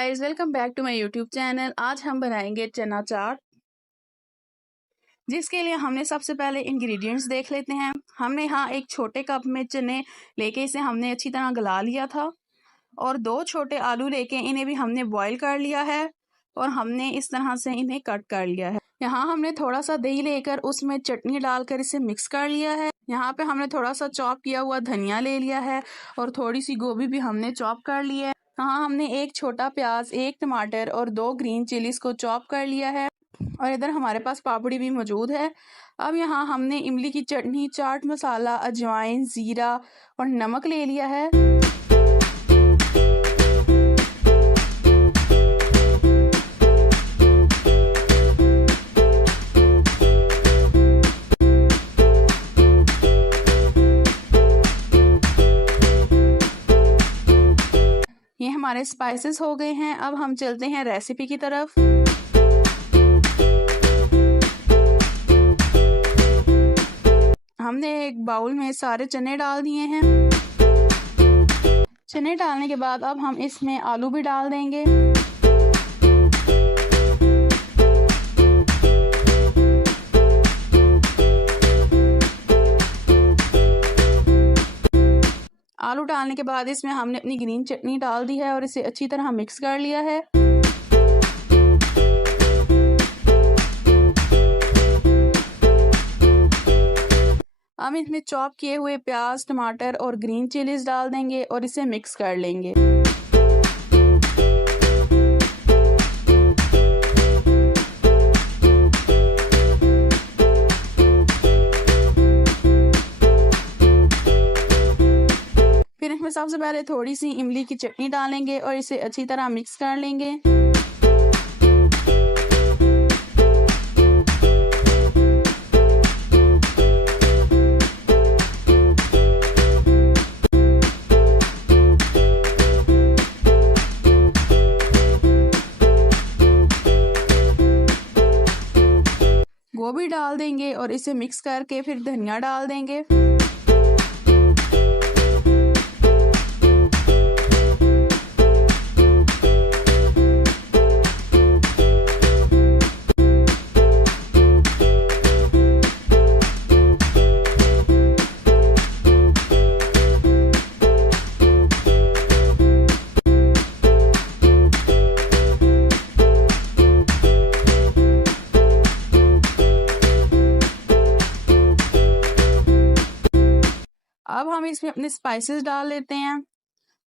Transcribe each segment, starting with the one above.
Guys, welcome back to my YouTube channel. आज हम बनाएंगे चना चाट, जिसके लिए हमने सबसे पहले इंग्रेडिएंट्स देख लेते हैं। हमने यहाँ एक छोटे कप में चने लेके इसे हमने अच्छी तरह गला लिया था और 2 छोटे आलू लेके इन्हें भी हमने बॉईल कर लिया है और हमने इस तरह से इन्हें कट कर लिया है। यहाँ हमने थोड़ा सा दही लेकर उसमें चटनी डालकर इसे मिक्स कर लिया है। यहाँ पे हमने थोड़ा सा चॉप किया हुआ धनिया ले लिया है और थोड़ी सी गोभी भी हमने चॉप कर ली है। यहाँ हमने एक छोटा प्याज, 1 टमाटर और 2 ग्रीन चिलीज को चॉप कर लिया है और इधर हमारे पास पापड़ी भी मौजूद है। अब यहाँ हमने इमली की चटनी, चाट मसाला, अजवाइन, जीरा और नमक ले लिया है। ये हमारे स्पाइसेस हो गए हैं। अब हम चलते हैं रेसिपी की तरफ। हमने एक बाउल में सारे चने डाल दिए हैं। चने डालने के बाद अब हम इसमें आलू भी डाल देंगे। आलू डालने के बाद इसमें हमने अपनी ग्रीन चटनी डाल दी है और इसे अच्छी तरह मिक्स कर लिया है। हम इसमें चॉप किए हुए प्याज, टमाटर और ग्रीन चिलीज डाल देंगे और इसे मिक्स कर लेंगे। फिर इसमें सबसे पहले थोड़ी सी इमली की चटनी डालेंगे और इसे अच्छी तरह मिक्स कर लेंगे। गोभी डाल देंगे और इसे मिक्स करके फिर धनिया डाल देंगे। अब हम इसमें अपने स्पाइसेस डाल लेते हैं।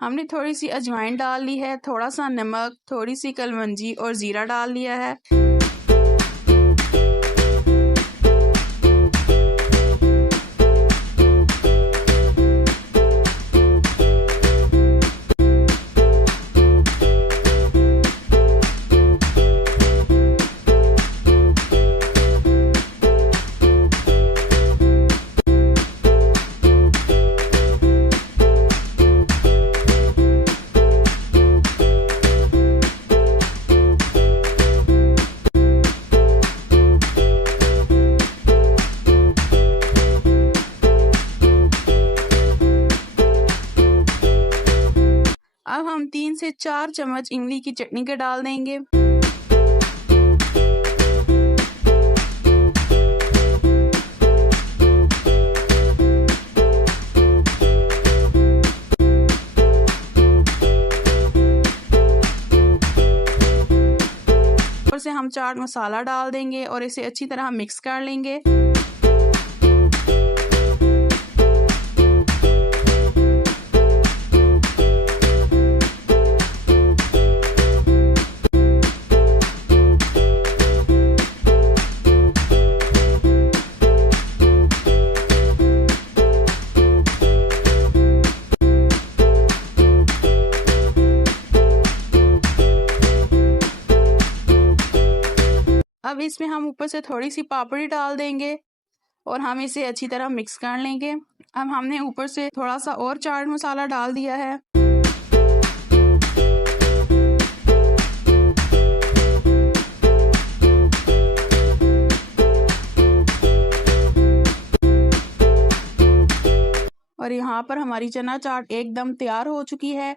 हमने थोड़ी सी अजवाइन डाल ली है, थोड़ा सा नमक, थोड़ी सी कलवंजी और जीरा डाल लिया है। अब हम 3 से 4 चम्मच इमली की चटनी के डाल देंगे। ऊपर से हम चाट मसाला डाल देंगे और इसे अच्छी तरह मिक्स कर लेंगे। अब इसमें हम ऊपर से थोड़ी सी पापड़ी डाल देंगे और हम इसे अच्छी तरह मिक्स कर लेंगे। अब हमने ऊपर से थोड़ा सा और चाट मसाला डाल दिया है। और यहाँ पर हमारी चना चाट एकदम तैयार हो चुकी है।